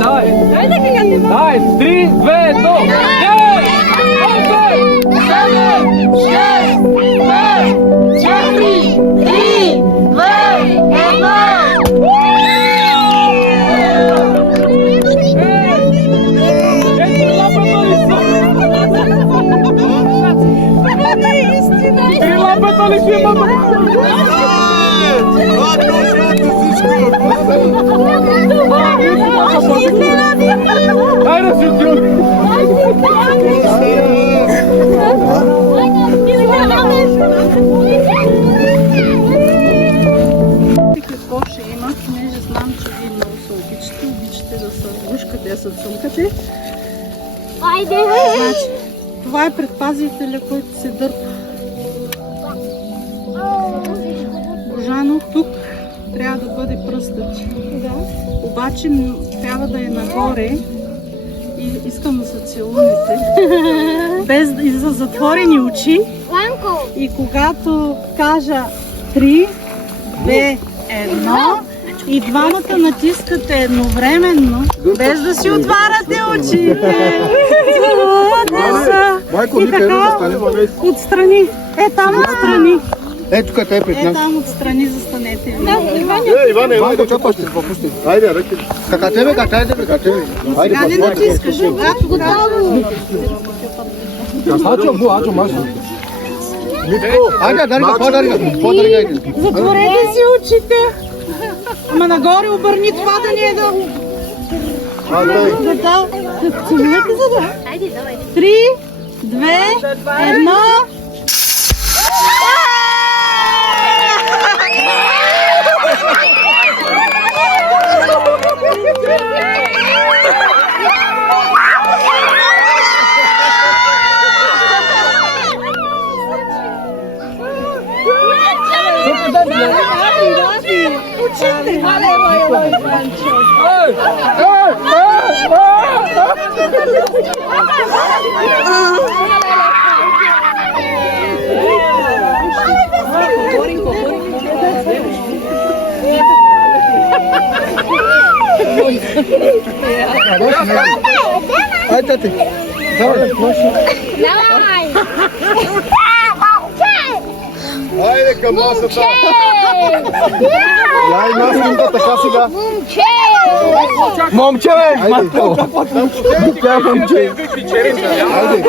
давай. Давай, 3, 2, 1. Какво ще има, понеже знам, че вие много се обичате да се гушкате с сумката. Значи, това е предпазителя, който се дърпа. Божано, тук трябва да бъде пръстът. Да. Обаче трябва да е нагоре и искам да се целуните. Без да затворени очи. И когато кажа 3, 2, 1 и двамата натискате едновременно, без да си отваряте очите. И така отстрани. Там отстрани. Ето тук е пред нас. Там отстрани застанете. Иване, айде, ръки. Какате бе, катайте бе, кате бе. Сега не натискаш, когато готово. Ачо, маш. Айде, дарига, по-дарига. Затворете си очите. Ама нагоре обърни това да не е да... Да целувате за да. 3, 2, 1... Айде, ти. Айде към масата. Яй, масата, така сега. Момче, бе! Матко! Тя е момче. Айде.